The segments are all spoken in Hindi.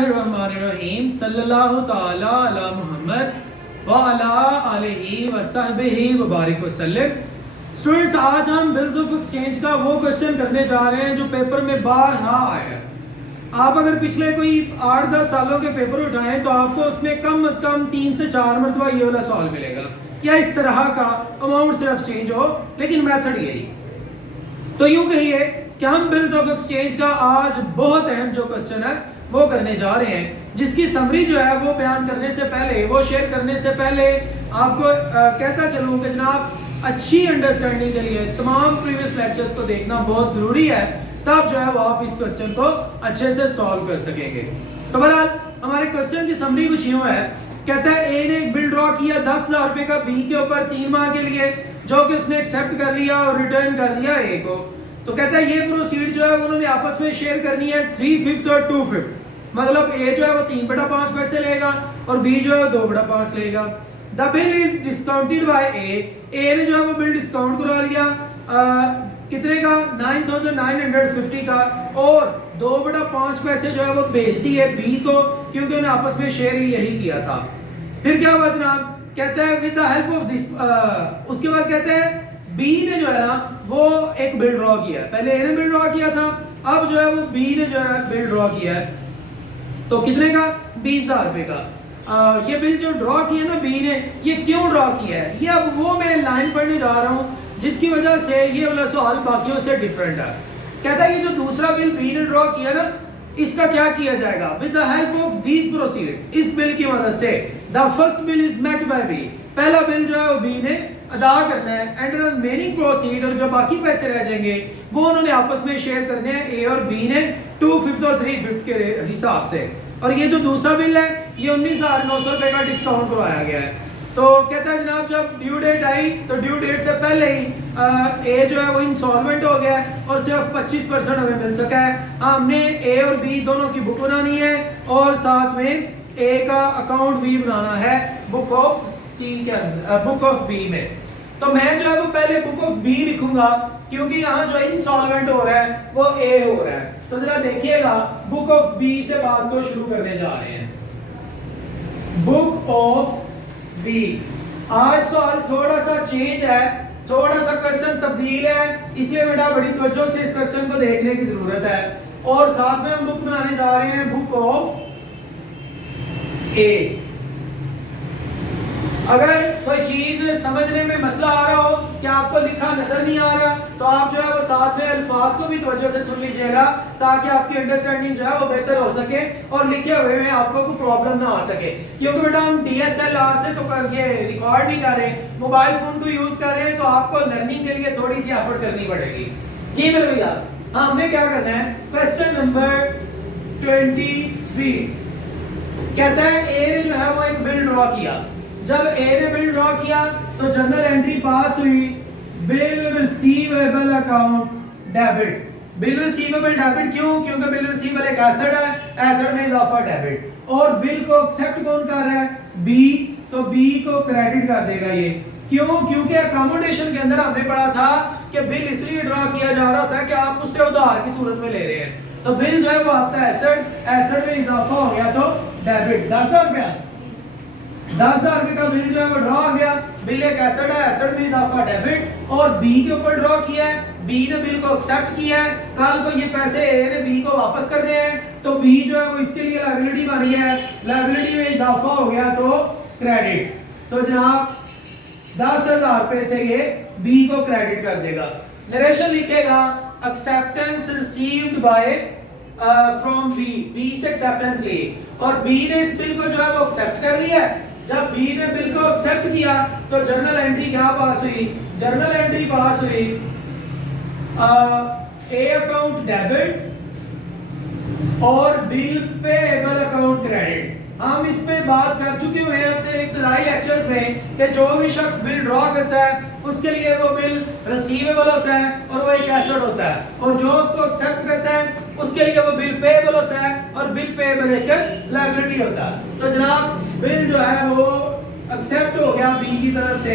रहीम सल्लल्लाहु ताला अला मुहम्मद व अला आलिहि व सहबिहि व बारिक वसल्लम। स्टूडेंट्स, आज हम बिल्स ऑफ एक्सचेंज का वो क्वेश्चन करने जा रहे हैं जो पेपर में बारहा आया है। आप अगर पिछले कोई 8-10 सालों के पेपर उठाएं तो आपको उसमें कम से कम 3 से 4 मरतबा ये वाला सवाल मिलेगा या इस तरह का अमाउंट सिर्फ चेंज हो, लेकिन मेथड यही। तो यूं कहिए कि हम बिल्स ऑफ एक्सचेंज का आज बहुत अहम जो क्वेश्चन है वो करने जा रहे हैं, जिसकी समरी जो है वो बयान करने से पहले, वो शेयर करने से पहले आपको कहता चलूं कि जनाब अच्छी अंडरस्टैंडिंग के लिए तमाम प्रीवियस लेक्चर्स को देखना बहुत ज़रूरी है, तब जो है वो आप इस क्वेश्चन को अच्छे से सॉल्व कर सकेंगे। तो बहरहाल हमारे क्वेश्चन की समरी कुछ यूँ है। कहता है ए ने एक बिल ड्रॉ किया 10,000 रुपये का बी के ऊपर 3 माह के लिए, जो कि उसने एक्सेप्ट कर लिया और रिटर्न कर दिया ए को। तो कहता है ये प्रोसीड जो है उन्होंने आपस में शेयर करनी है 3/5 और 2/5। मतलब ए जो है वो 3/5 पैसे लेगा और बी जो है वो 2/5 लेगा। The bill is discounted by a ने जो है वो बिल डिस्काउंट करा लिया कितने का, 9,950 का, और 2/5 पैसे जो है वो बेच दिए बी को, क्योंकि उन्हें आपस में शेयर यही किया था। फिर क्या हुआ जनाब, कहता है with the help of this, उसके बाद कहते हैं बी ने जो है ना वो एक बिल ड्रॉ किया। पहले ए ने बिल ड्रॉ किया था, अब जो है वो बी ने जो है बिल ड्रॉ किया है। तो कितने का, 20,000 रुपए का। ये बिल जो ड्रॉ किया ना बी ने, ये क्यों ड्रॉ किया है, ये अब वो मैं लाइन पढ़ने जा रहा हूँ जिसकी वजह से ये वाला सवाल बाकियों से डिफरेंट है। कहता है ये जो दूसरा बिल बी ने ड्रॉ किया ना, इसका क्या किया जाएगा, with the help of this proceed, इस बिल की मदद से। The first bill is met by B, पहला बिल जो है वो बी ने अदा करना है, एंड रिमेनिंग प्रोसीड, और जो बाकी पैसे रह जाएंगे वो उन्होंने आपस में शेयर करने हैं ए और बी ने 2/5 और 3/5 के हिसाब से। और ये जो दूसरा बिल है ये 19,900 रुपए का डिस्काउंट करवाया गया है। तो कहता है जनाब जब ड्यू डेट आई तो ड्यू डेट से पहले ही ए जो है वो इंसॉल्वेंट हो गया है और सिर्फ 25% हमें मिल सका है। हमने ए और बी दोनों की बुक बनानी है और साथ में ए का अकाउंट भी बनाना है बुक ऑफ सी के अंदर, बुक ऑफ बी में। तो मैं जो है वो पहले बुक ऑफ बी लिखूंगा क्योंकि यहाँ जो इंसॉल्वेंट हो रहा है वो ए हो रहा है। तो जरा देखिएगा, बुक ऑफ बी से बात को शुरू करने जा रहे हैं। बुक ऑफ बी, आज सवाल थोड़ा सा चेंज है, थोड़ा सा क्वेश्चन तब्दील है, इसलिए बेटा बड़ी तवज्जो से इस क्वेश्चन को देखने की जरूरत है। और साथ में हम बुक बनाने जा रहे हैं बुक ऑफ ए। अगर कोई चीज समझने में मसला आ रहा हो कि आपको लिखा नजर नहीं आ रहा, तो आप जो है वो साथ में अल्फाज को भी तवज्जो से सुन लीजिएगा, ताकि आपकी अंडरस्टैंडिंग जो है वो बेहतर हो सके और लिखे हुए में आपको कोई प्रॉब्लम ना आ सके। क्योंकि बेटा हम DSLR से तो ये रिकॉर्ड नहीं कर रहे, मोबाइल फोन को यूज कर रहे हैं, तो आपको लर्निंग के लिए थोड़ी सी एफर्ट करनी पड़ेगी। जी मेरे भैया, हमने क्या करना है, क्वेश्चन नंबर 23 कहता है ए ने जो है वो एक बिल ड्रॉ किया। जब ए ने बिल ड्रॉ किया तो जर्नल एंट्री पास हुई, bill receivable account debit. Bill receivable debit क्यों, क्योंकि बिल रिसीवेबल एक एसेट है, एसेट में इजाफा डेबिट। और बिल को एक्सेप्ट कौन कर रहा है, बी, तो बी को क्रेडिट कर देगा ये। क्यों, क्योंकि अकोमोडेशन के अंदर हमने पढ़ा था कि बिल इसलिए ड्रॉ किया जा रहा था कि आप उससे उधार की सूरत में ले रहे हैं। तो बिल जो है वो आपका एसेट, एसेट में इजाफा हो गया तो डेबिट। 10,000 रुपया, 10,000 रुपए का बिल जो है वो ड्रॉ हो गया। बिल एक एसेट है, एसेट में इजाफा डेबिट, और बी के ऊपर ड्रॉ किया है, बी ने बिल को एक्सेप्ट किया है, कल को ये पैसे ए ने बी को वापस करने हैं, तो बी जो है वो इसके लिए लायबिलिटी बनी है, लायबिलिटी में इजाफा हो गया तो क्रेडिट। तो जनाब 10,000 रुपए से ये बी को क्रेडिट कर देगा। नरेशन लिखेगा acceptance received by from B, B से एक्सेप्टेंस ली, और बी ने इस बिल को जो है वो एक्सेप्ट कर लिया है। जब बी ने बिल को एक्सेप्ट किया तो जर्नल एंट्री क्या पास हुई, जर्नल एंट्री पास हुई ए अकाउंट डेबिट और बिल पेएबल अकाउंट क्रेडिट। हम इस पे बात कर चुके हुए हैं अपने इब्तिदाई लेक्चर्स में कि जो भी शख्स बिल ड्रॉ करता है उसके लिए वो बिल रिसीवेबल होता है और वो एक एसेट होता है, और जो उसको एक्सेप्ट करता है उसके लिए वो बिल पेएबल होता है और बिल पेएबल एक लायबिलिटी होता है। तो जनाब बिल जो है वो एक्सेप्ट हो गया बी की तरफ से,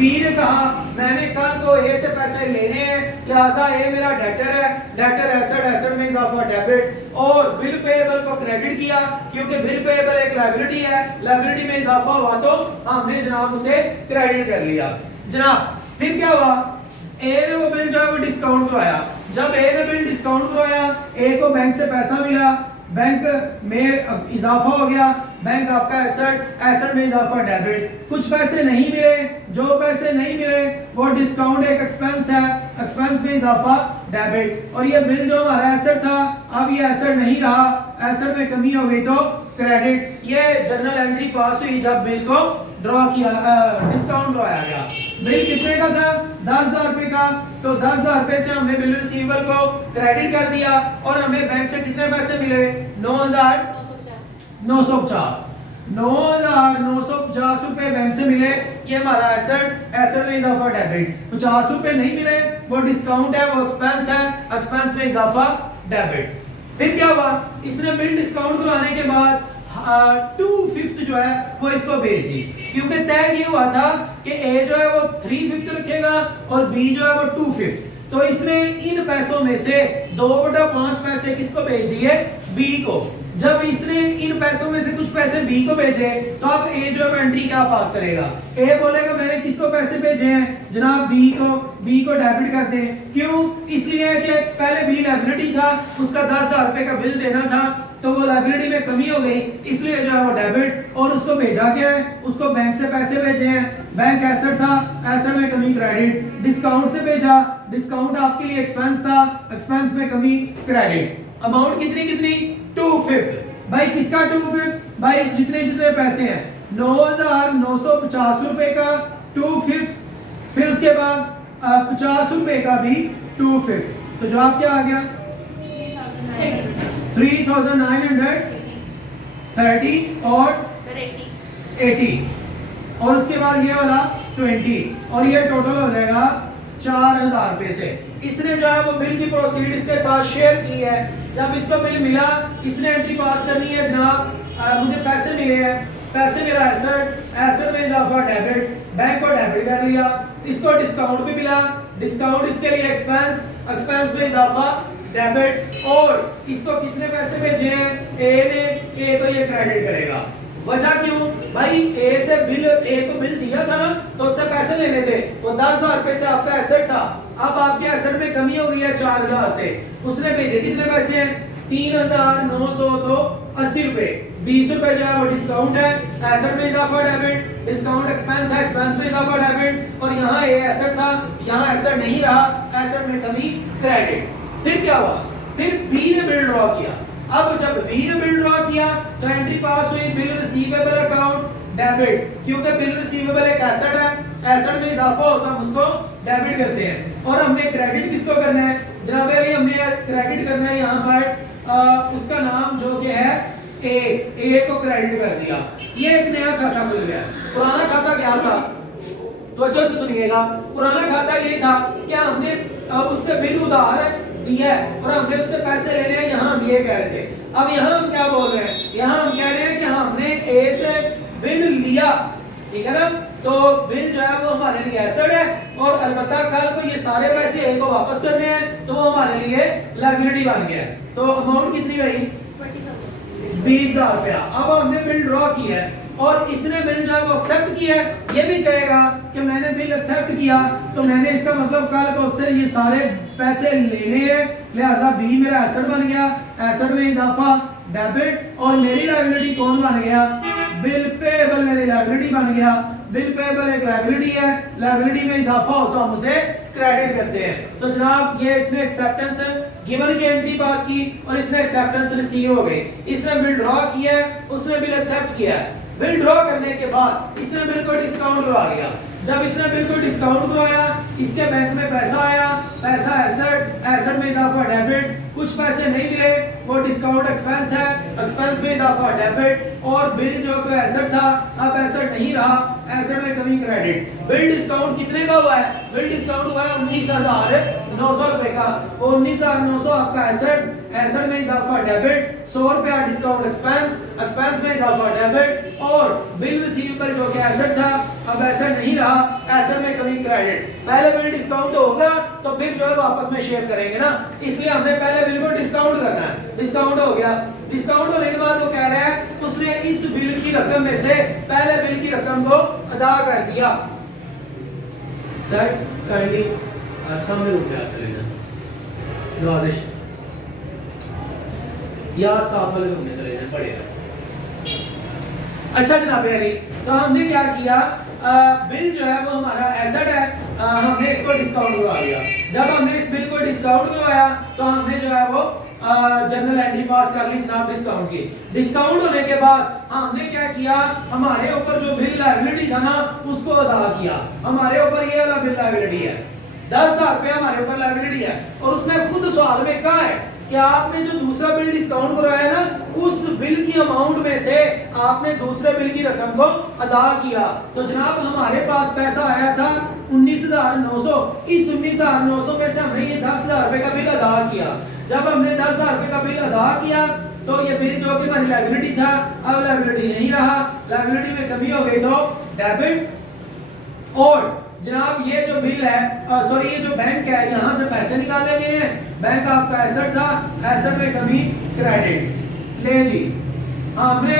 बी ने कहा मैंने कल को ए से पैसे लेने हैं, लिहाजा ए मेरा डेटर है, डेटर एसेट, एसेट में इजाफा डेबिट, और बिल पेएबल को क्रेडिट किया क्योंकि बिल पेएबल एक लायबिलिटी है, लायबिलिटी में इजाफा हुआ तो हमने जनाब उसे क्रेडिट कर लिया। जनाब फिर क्या हुआ, ए ने वो बिल जो है वो डिस्काउंट करवाया। जब ए ने बिल डिस्काउंट करवाया, ए को बैंक से पैसा मिला, बैंक में इजाफा हो गया, बैंक आपका एसेट, एसेट में इजाफा डेबिट। कुछ पैसे नहीं मिले, जो पैसे नहीं मिले वो डिस्काउंट एक एक्सपेंस है, एक्सपेंस में इजाफा डेबिट। और ये बिल जो हमारा एसेट था अब ये एसेट नहीं रहा, एसेट में कमी हो गई तो क्रेडिट। ये जर्नल एंट्री पास हुई जब बिल को ड्रॉ किया, डिस्काउंट करवाया गया। बिल कितने का था, 10,000 रुपए का, तो 10,000 रुपए से हमने बिल रिसीवेबल को क्रेडिट कर दिया और हमें बैंक से कितने पैसे मिले, 9,950 9,950 रुपए बैंक से मिले। ये हमारा एसेट, एसेट में इजाफा डेबिट। 50 रुपए नहीं मिले, वो डिस्काउंट है, वो एक्सपेंस है, एक्सपेंस में इजाफा डेबिट। फिर क्या हुआ, इसने बिल डिस्काउंट करवाने के बाद 2/5 जो है वो इसको भेज दी, क्योंकि तय ये हुआ था कि ए जो है वो 3/5 रखेगा और बी जो है वो 2/5। तो इसने इन पैसों में से 2/5 पैसे किसको भेज दिए, बी को। जब इसने इन पैसों में से कुछ पैसे बी को भेजे तो अब ए जो है एंट्री क्या पास करेगा, ए बोलेगा मैंने किसको पैसे भेजे हैं, जनाब बी को डेबिट कर दें। क्यों, इसलिए कि पहले बी लायबिलिटी था, उसका 10,000 रुपए का बिल देना था, तो वो लायबिलिटी में कमी हो गई, इसलिए जो है वो डेबिट, और उसको भेजा गया है, उसको बैंक से पैसे भेजे हैं, बैंक एसेट था, एसेट में कमी क्रेडिट। डिस्काउंट से भेजा, डिस्काउंट आपके लिए एक्सपेंस था, एक्सपेंस में कमी क्रेडिट। अमाउंट कितनी कितनी, 2/5। भाई किसका 2/5, भाई जितने जितने पैसे हैं, 9,950 रुपए का 2/5, फिर उसके बाद 50 रुपए का भी 2/5। तो जवाब क्या आ गया, 3,930 और 80, और उसके बाद ये वाला 20, और ये टोटल हो जाएगा 4,000 रुपए से। इसने जो है वो बिल की प्रोसीड इसके साथ शेयर की है। जब इसको बिल मिला, इसने एंट्री पास करनी है, जनाब मुझे पैसे मिले हैं, पैसे मेरा एसेट, एसेट में इजाफा डेबिट, बैंक को डेबिट कर लिया। इसको डिस्काउंट भी मिला, डिस्काउंट इसके लिए एक्सपेंस, एक्सपेंस में इजाफा डेबिट, और इसको किसने पैसे भेजे हैं, ए ने, ए को ये क्रेडिट करेगा। वजह क्यों, भाई ए से बिल, ए को बिल दिया था ना, तो उससे पैसे लेने थे, तो 10,000 रुपए से आपका एसेट था, अब आपके एसेट में कमी हो गई है 4,000 से, उसने भेजे कितने पैसे हैं, 3,980 रुपए। 20 रुपए जो है वो डिस्काउंट है, एसेट में इजाफा डेबिट, डिस्काउंट एक्सपेंस है, एक्सपेंस में इजाफा डेबिट, और यहाँ ए एसेट था, यहाँ एसेट नहीं रहा, एसेट में कमी क्रेडिट। फिर क्या हुआ, फिर बी ने बिल ड्रॉ किया। अब जब बी ने बिल ड्रॉ किया तो एंट्री पास हुई, बिल रिसीवेबल अकाउंट डेबिट, क्योंकि बिल रिसीवेबल एक एसेट है, एसेट में इजाफा होता है, हम उसको डेबिट करते हैं। और हमने क्रेडिट किसको करना है, जनाब अभी हमने क्रेडिट करना है यहाँ पर उसका नाम जो कि है ए को क्रेडिट कर दिया। ये एक नया खाता खुल गया। पुराना खाता क्या था, तो अच्छे से सुनिएगा। पुराना खाता ये था कि हमने उससे बिल उधार दिया है और हमने उससे पैसे लेने हैं, यहाँ हम ये कह रहे थे। अब यहाँ हम क्या बोल रहे हैं, यहाँ हम कह रहे हैं कि हमने ए से बिल लिया, ठीक है ना, तो बिल जो है वो हमारे लिए एसेट है, और अलबत्ता कल को ये सारे पैसे ए को वापस करने हैं, तो वो हमारे लिए लायबिलिटी बन गया। तो अमाउंट कितनी हुई, 20,000 रुपया। अब हमने बिल ड्रॉ किया है और इसने बिल जो है वो एक्सेप्ट किया है, ये भी कहेगा कि मैंने बिल एक्सेप्ट किया, तो मैंने इसका मतलब कल को उससे ये सारे पैसे लेने हैं, लिहाजा बी मेरा एसेट बन गया, एसेट में इजाफा डेबिट, और मेरी लायबिलिटी कौन बन गया, बिल पेएबल मेरी लायबिलिटी बन गया। बिल पेएबल एक लायबिलिटी है, लायबिलिटी में इजाफा हो तो हम उसे क्रेडिट करते हैं। तो जनाब ये इसने एक्सेप्टेंस गिवन की एंट्री पास की और इसने एक्सेप्टेंस रिसीव हो गई। इसने बिल ड्रॉ किया है, उसने बिल एक्सेप्ट किया है। बिल ड्रॉ करने के बाद इसने बिल को डिस्काउंट करवा लिया। जब इसने बिल को डिस्काउंट करवाया, इसके बैंक में पैसा आया, पैसा एसेट, एसेट में इजाफा डेबिट, कुछ पैसे नहीं मिले, वो डिस्काउंट एक्सपेंस है, एक्सपेंस में इजाफा डेबिट, और बिल जो कोई एसेट था अब एसेट नहीं रहा, एसेट में कमी क्रेडिट। बिल डिस्काउंट कितने का हुआ है, बिल डिस्काउंट हुआ है 19,950 900 रुपए का, 19,900 आपका एसेट, एसेट में इजाफा डेबिट, 100 रुपया डिस्काउंट एक्सपेंस, एक्सपेंस में इजाफा डेबिट, और बिल रिसीवेबल जो कि एसेट था अब एसेट नहीं रहा, एसेट में कमी क्रेडिट। पहले बिल डिस्काउंट होगा तो फिर जो है वो आपस में शेयर करेंगे ना, इसलिए हमने पहले बिल को डिस्काउंट करना है। डिस्काउंट हो गया, डिस्काउंट होने के बाद वो कह रहा है उसने इस बिल की रकम में से पहले बिल की रकम को अदा कर दिया। सर काइंडली सामने रुक जाओ, चले जाओ नवाजिश, या साथ वाले रूम में चले जाएं, पड़ेगा। अच्छा जनाब अली, तो हमने क्या किया, बिल जो है वो हमारा एसेट है, हमने इसको डिस्काउंट करवा दिया। जब हमने इस बिल को डिस्काउंट करवाया तो हमने जो है वो जर्नल एंट्री पास कर ली जनाब डिस्काउंट की। डिस्काउंट होने के बाद हमने क्या किया, हमारे ऊपर जो बिल लायबिलिटी था ना उसको अदा किया। हमारे ऊपर ये वाला बिल लायबिलिटी है, 10,000 रुपया हमारे ऊपर लायबिलिटी है, और उसने खुद सवाल में कहा है कि आपने जो दूसरा बिल डिस्काउंट करवाया ना उस बिल की अमाउंट में से आपने दूसरे बिल की रकम को अदा किया। तो जनाब हमारे पास पैसा आया था 19,900, इस 19,900 में से हमने ये 10,000 रुपए का बिल अदा किया। जब हमने 10,000 रुपए का बिल अदा किया तो ये बिल जो कि हमारी लायबिलिटी था अब लायबिलिटी नहीं रहा, लायबिलिटी में कमी हो गई तो डेबिट। और जनाब ये जो बिल है सॉरी ये जो बैंक है यहाँ से पैसे निकाले गए हैं, बैंक आपका एसेट था, एसेट में कमी क्रेडिट। ले जी, हमने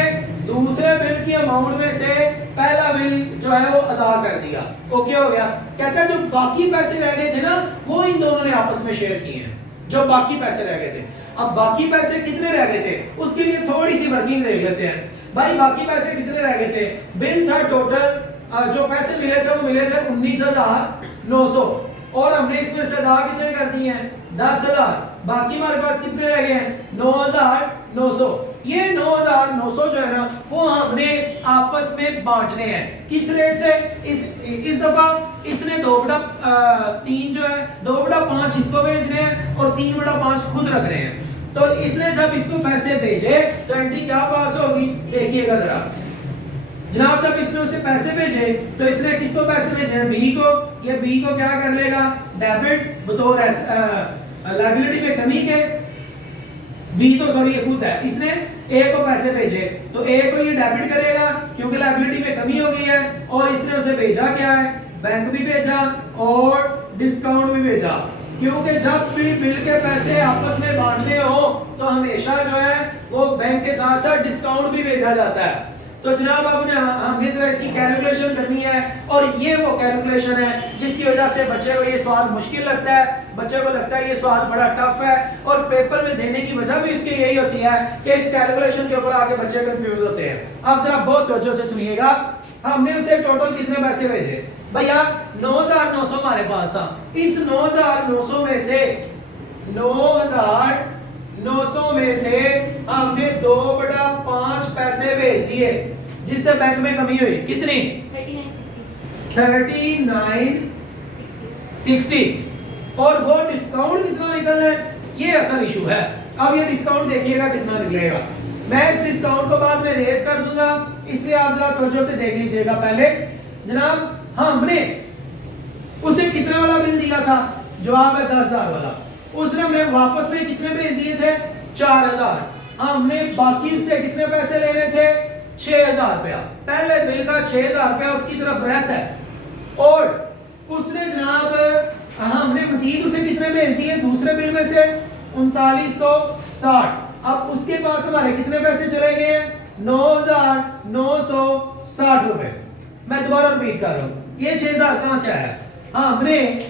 दूसरे बिल की अमाउंट में से पहला बिल जो है वो अदा कर दिया। ओके हो गया। कहता है जो बाकी पैसे रह गए थे ना वो इन दोनों ने आपस में शेयर किए हैं, जो बाकी पैसे रह गए थे। अब बाकी पैसे कितने रह गए थे उसके लिए थोड़ी सी वर्किंग देख लेते हैं। भाई बाकी पैसे कितने रह गए थे, बिल था टोटल जो पैसे मिले थे वो मिले थे 19,900, और हमने इसमें से अदा कितने कर दिए हैं 10,000, बाकी हमारे पास कितने रह गए हैं 9,900। ये 9,900 जो है ना वो हमने आपस में बांटने हैं। किस रेट से, इस दफा इसने 2/3 जो है 2/5 इसको भेजने हैं और 3/5 खुद रखने हैं। तो इसने जब इसको पैसे भेजे तो एंट्री क्या पास होगी देखिएगा जरा जनाब। जब इसने उसे पैसे भेजे तो इसने किसको पैसे भेजे बी को, ये बी को क्या कर लेगा डेबिट बतौर लायबिलिटी में कमी के, बी तो सॉरी ये खुद है, इसने ए को पैसे भेजे तो ए को ये डेबिट करेगा क्योंकि लायबिलिटी में कमी हो गई है, और इसने उसे भेजा क्या है बैंक भी भेजा और डिस्काउंट भी भेजा। क्योंकि जब भी बिल के पैसे आपस में बांटने हो तो हमेशा जो है वो बैंक के साथ साथ डिस्काउंट भी भेजा जाता है। तो जनाब आपने हमने जरा इसकी कैलकुलेशन करनी है, और ये वो कैलकुलेशन है जिसकी वजह से बच्चे को ये सवाल मुश्किल लगता है, बच्चे को लगता है ये सवाल बड़ा टफ है, और पेपर में देने की वजह भी इसकी यही होती है कि इस कैलकुलेशन के ऊपर आके बच्चे कंफ्यूज होते हैं। आप जरा बहुत तवज्जो से सुनिएगा। हमने उसे टोटल कितने पैसे भेजे भैया 9,900 हमारे पास था। इस 9,900 में से 9,900 में से हमने 2/5 पैसे भेज दिए जिससे बैंक में कमी हुई कितनी 3960, और वो डिस्काउंट कितना निकलना है ये असल इशू है। अब ये डिस्काउंट देखिएगा कितना निकलेगा, मैं इस डिस्काउंट को बाद में रेस कर दूंगा, इसलिए आप जरा तवज्जो से देख लीजिएगा। पहले जनाब हमने उसे कितने वाला बिल दिया था, जवाब है 10,000 वाला, उसने हमें वापस में कितने भेज दिए थे 4,000, हमने बाकी उससे कितने पैसे लेने थे 6,000 रुपया। पहले बिल का 6,000 रुपया उसकी तरफ रहता है, और उसने जनाब हमने मजीद उसे कितने भेज दिए दूसरे बिल में से 3960। अब उसके पास हमारे कितने पैसे चले गए हैं 9,960 रुपए। मैं दोबारा रिपीट कर रहा हूं, ये 6,000 कहां से आया, हमने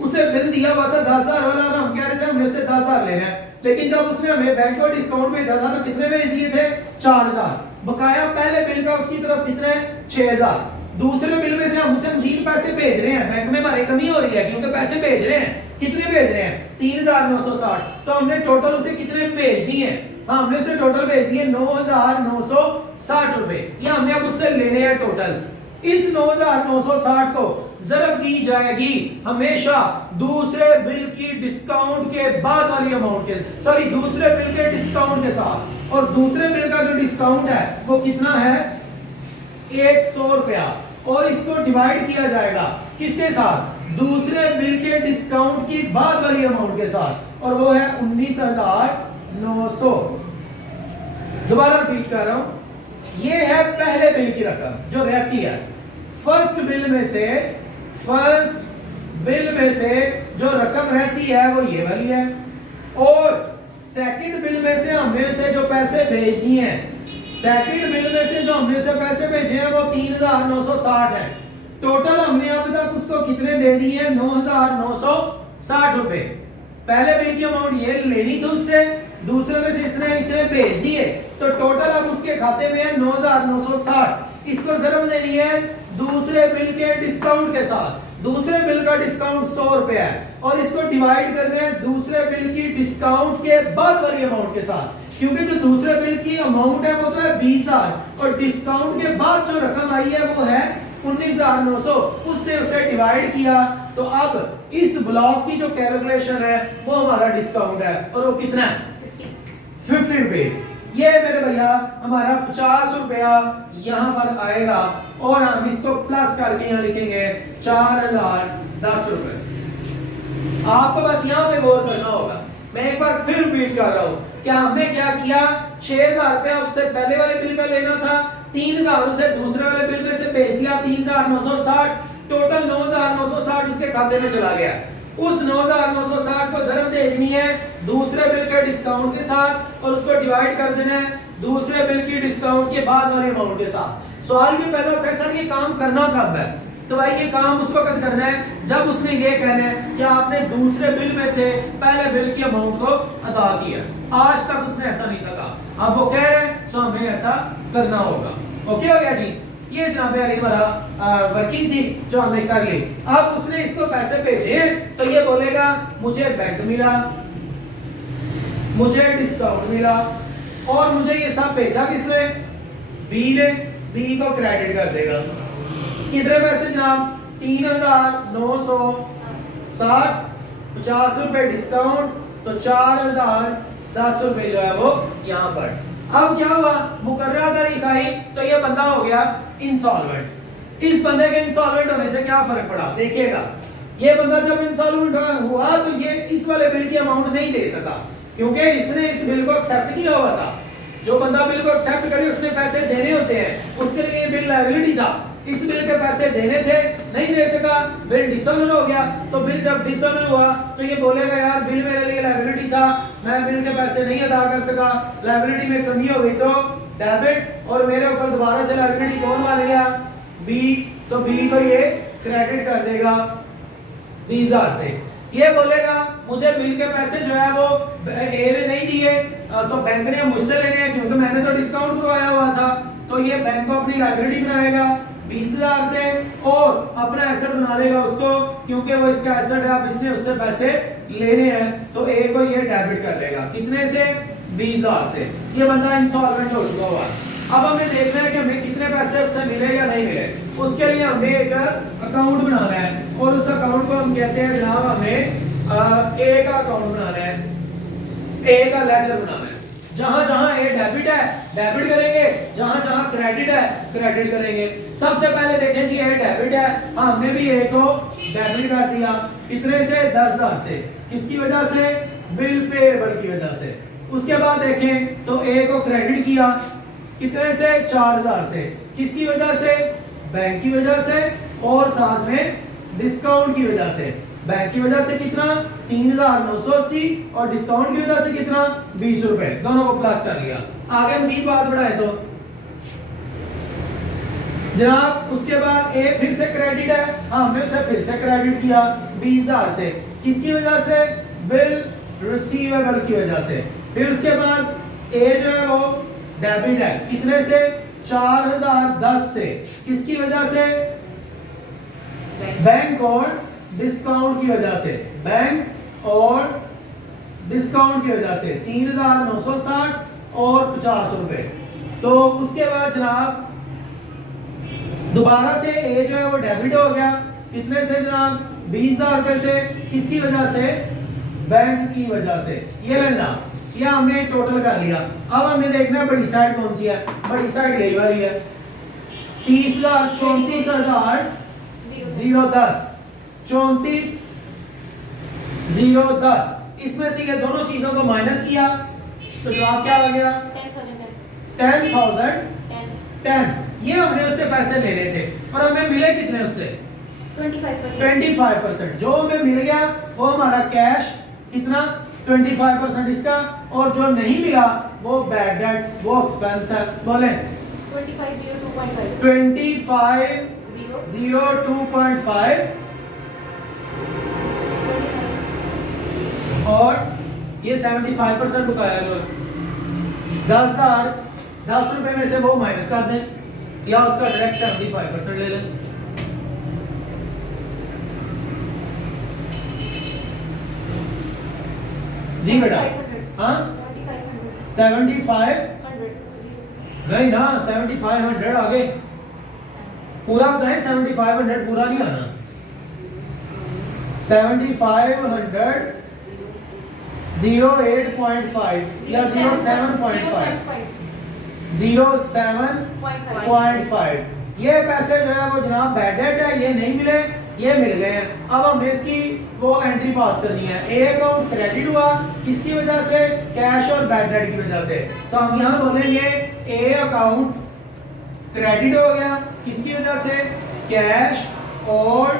उसे बिल दिया हुआ था 10,000 वाला, और हम कह रहे थे हमने उससे 10,000 लेना है, लेकिन जब उसने हमें बैंक को डिस्काउंट भेजा था तो कितने भेज दिए थे 4,000, बकाया पहले बिल का उसकी तरफ कितने 6,000, दूसरे बिल में से हम उसे मजीद पैसे भेज रहे हैं, बैंक में हमारी कमी हो रही है क्योंकि पैसे भेज रहे हैं, कितने भेज रहे हैं 3,960, तो हमने टोटल उसे कितने भेज दिए, हमने उसे टोटल भेज दिए 9,960 रुपए, ये हमने अब उससे लेने हैं टोटल। इस 9,960 को ज़रब की जाएगी हमेशा दूसरे बिल की डिस्काउंट के बाद वाली अमाउंट के, सॉरी दूसरे बिल के डिस्काउंट के साथ, और दूसरे बिल का जो डिस्काउंट है वो कितना है 100 रुपया, और इसको डिवाइड किया जाएगा किसके साथ दूसरे बिल के डिस्काउंट की बाद वाली अमाउंट के साथ, और वो है 19,900। दोबारा रिपीट कर रहा हूं, ये है पहले बिल की रकम जो रहती है। फर्स्ट बिल में से जो रकम रहती है वो ये वाली है, और सेकंड बिल में से हमने उसे जो पैसे भेज दिए हैं, सेकंड बिल में से जो हमने उसे पैसे भेजे हैं वो 3,960 है। टोटल हमने अब तक उसको कितने दे दिए हैं? 9,960 रुपए। पहले बिल की अमाउंट ये लेनी थी उससे, दूसरे में से इसने इतने भेज दिए, तो टोटल अब उसके खाते में है 9,960। इसको जरूर देनी है दूसरे बिल के डिस्काउंट के साथ। दूसरे बिल का डिस्काउंट 100 रुपए है, और इसको डिवाइड करने हैं दूसरे बिल की डिस्काउंट के बाद वाली अमाउंट के साथ, क्योंकि जो दूसरे बिल की अमाउंट है वो तो है 20,000, और डिस्काउंट के बाद जो रकम आई है वो है 19,900। उससे उसे डिवाइड किया, तो अब इस ब्लॉक की जो कैलकुलेशन है वो हमारा डिस्काउंट है, और वो कितना है? 50 रुपीज। ये मेरे भैया हमारा 50 रुपया यहाँ पर आएगा, और हम इसको प्लस करके यहाँ लिखेंगे 4,010 रुपए। आपको बस यहाँ पे गौर करना होगा। मैं एक बार फिर रिपीट कर रहा हूँ, क्या हमने क्या किया? 6,000 रुपया उससे पहले वाले बिल का लेना था, 3,000 उसे दूसरे वाले बिल में से भेज दिया, 3,960, टोटल 9,960 उसके खाते में चला गया। उस 9,960 को जरब भेजनी है दूसरे बिल के डिस्काउंट के साथ, और उसको डिवाइड कर देना है दूसरे बिल की डिस्काउंट के बाद वाले अमाउंट के साथ। सवाल ये पैदा होता है सर ये काम करना कब है? तो भाई ये काम उस वक्त करना है जब उसने ये कहना है कि आपने दूसरे बिल में से पहले बिल की अमाउंट को अदा किया। आज तक उसने ऐसा नहीं था कहा, अब वो कह रहे हैं तो हमें ऐसा करना होगा। ओके हो गया जी? ये जनाब अली वाला वर्किंग थी जो हमने कर ली। अब उसने इसको पैसे भेजे, तो ये बोलेगा मुझे बैंक मिला, मुझे डिस्काउंट मिला, और मुझे ये सब भेजा किसने? बी ने। बी को क्रेडिट कर देगा। कितने पैसे जनाब? 3,960, 50 रुपए डिस्काउंट, तो 4,010 रुपए जो है वो यहाँ पर। अब क्या हुआ? मुकर्ररा तारीख आई तो ये बंदा हो गया इंसॉल्वेंट। इस बंदे के इंसॉल्वेंट होने से क्या फर्क पड़ा? देखिएगा, ये बंदा जब इंसॉल्वेंट हुआ तो ये इस वाले बिल की अमाउंट नहीं दे सका, क्योंकि इसने इस बिल को एक्सेप्ट किया हुआ था। जो बंदा बिल को एक्सेप्ट करे उसने पैसे देने होते हैं, उसके लिए ये बिल लायबिलिटी था। इस बिल के पैसे देने थे, नहीं दे सका, बिल डिसऑनर हो गया। तो बिल जब डिसऑनर हुआ तो ये बोलेगा यार बिल मेरे लिए लायबिलिटी था, मैं बिल के पैसे नहीं अदा कर सका, लायबिलिटी में कमी हो गई, तो डेबिट, और मेरे ऊपर दोबारा से लायबिलिटी कौन मान गया? बी। तो बी को ये क्रेडिट कर देगा 20,000 से। ये बोलेगा मुझे बिल के पैसे जो है वो ए ने नहीं दिए, तो बैंक ने मुझसे लेने हैं क्योंकि मैंने तो डिस्काउंट करवाया हुआ था। तो ये बैंक को अपनी लायबिलिटी बनाएगा 20,000 से, और अपना एसेट बना लेगा उसको, क्योंकि वो इसका एसेट है, अब इसने उससे पैसे लेने हैं, तो ए को ये डेबिट कर लेगा। कितने से? 20,000 से। ये बंदा इंसॉल्वेंट हो चुका हुआ है। अब हमें देखना है कि हमें कितने पैसे उससे मिले या नहीं मिले। उसके लिए हमने एक अकाउंट बनाना है, और उस अकाउंट को हम कहते हैं जनाब हमने ए का अकाउंट बनाना है, ए का लेजर बनाना है। जहां जहां ए डेबिट है डेबिट करेंगे, जहां जहां क्रेडिट है क्रेडिट करेंगे। सबसे पहले देखें जी ए डेबिट है, हमने भी ए को डेबिट कर दिया। कितने से? 10,000 से। किसकी वजह से? बिल पेएबल की वजह से। उसके बाद देखें तो ए को क्रेडिट किया, कितने से? 4,000 से। किसकी वजह से? बैंक की वजह से, और साथ में डिस्काउंट की वजह से। बैंक की वजह से कितना? 3,980, और डिस्काउंट की वजह से कितना? 20 रुपए। दोनों को प्लस कर लिया। आगे मजीद बात बढ़ाए तो जनाब उसके बाद ए फिर से क्रेडिट है, हमने उसे फिर से क्रेडिट किया 20,000 से। किसकी वजह से? बिल रिसीवेबल की वजह से। फिर उसके बाद ए जो है वो डेबिट है, कितने से? 4,010 से। किसकी वजह से? बैंक और डिस्काउंट की वजह से। बैंक और डिस्काउंट की वजह से 3,960 और 50 रुपए। तो उसके बाद जनाब दोबारा से ए जो है वो डेबिट हो गया, कितने से जनाब? 20,000 रुपए से। किसकी वजह से? बैंक की वजह से। ये लेना, यह हमने टोटल कर लिया। अब हमें देखना है बड़ी साइड कौन सी है। बड़ी साइड यही वाली है, 30,000, 34,010, 34 0 10, इसमें से ये दोनों चीजों को माइनस किया तो जवाब क्या आ गया 10,010। ये हमने उससे पैसे लेने थे और हमें मिले कितने उससे 25%। जो हमें मिल गया वो हमारा कैश कितना 25% इसका, और जो नहीं मिला वो बैड डेट्स, वो एक्सपेंस है। बोले 2502.5 और ये 75% रुकाया जो 10 रुपए में से वो माइनस कर दें या उसका डायरेक्ट 75% ले लें। जी बेटा, हाँ 75 नहीं ना 7500 आगे पूरा बताएं, 7500 पूरा नहीं आना, 7500 08.5 या 07.5 ये पैसे जो है वो जनाब बैड डेट है, ये नहीं मिले, ये मिल गए हैं। अब हमने इसकी वो एंट्री पास करनी है। ए अकाउंट क्रेडिट हुआ किसकी वजह से, कैश और बैड डेट की वजह से, तो हम यहाँ बोलेंगे ए अकाउंट क्रेडिट हो गया किसकी वजह से, कैश और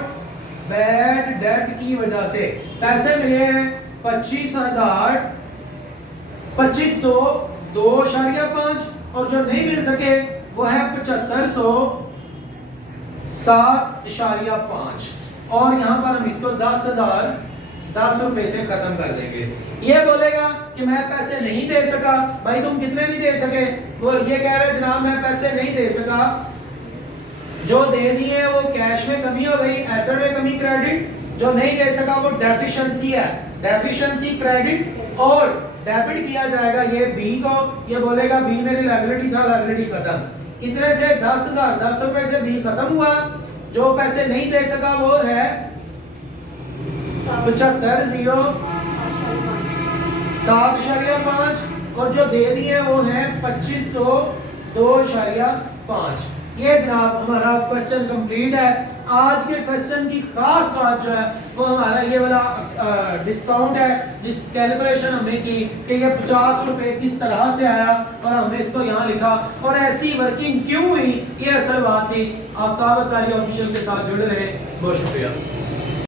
बैड डेट की वजह से। पैसे मिले हैं 25,2.5 और जो नहीं मिल सके वो है 75,007.5 और यहाँ पर हम इसको 10 रुपए से खत्म कर देंगे। ये बोलेगा कि मैं पैसे नहीं दे सका। भाई तुम कितने नहीं दे सके, वो ये कह रहे जनाब मैं पैसे नहीं दे सका, जो दे दिए वो कैश में कमी हो गई, एसेट में कमी क्रेडिट, जो नहीं दे सका वो डेफिशिएंसी है, डेफिशिएंसी क्रेडिट और डेबिट किया जाएगा ये बी को। ये बोलेगा बी मेरी लायबिलिटी था, लायबिलिटी खत्म। कितने से 10,000, 10 रुपए से बी खत्म हुआ। जो पैसे नहीं दे सका वो है 75,007.5 और जो दे दिए वो है 25,2.5। ये जनाब हमारा क्वेश्चन कंप्लीट है। आज के क्वेश्चन की खास बात जो है वो हमारा ये वाला डिस्काउंट है, जिस कैलकुलेशन हमने की कि ये 50 रुपए किस तरह से आया और हमने इसको यहाँ लिखा और ऐसी वर्किंग क्यों हुई, ये असल बात थी। आफ्ताब अत्तारी ऑफिशियल के साथ जुड़े रहे, बहुत शुक्रिया।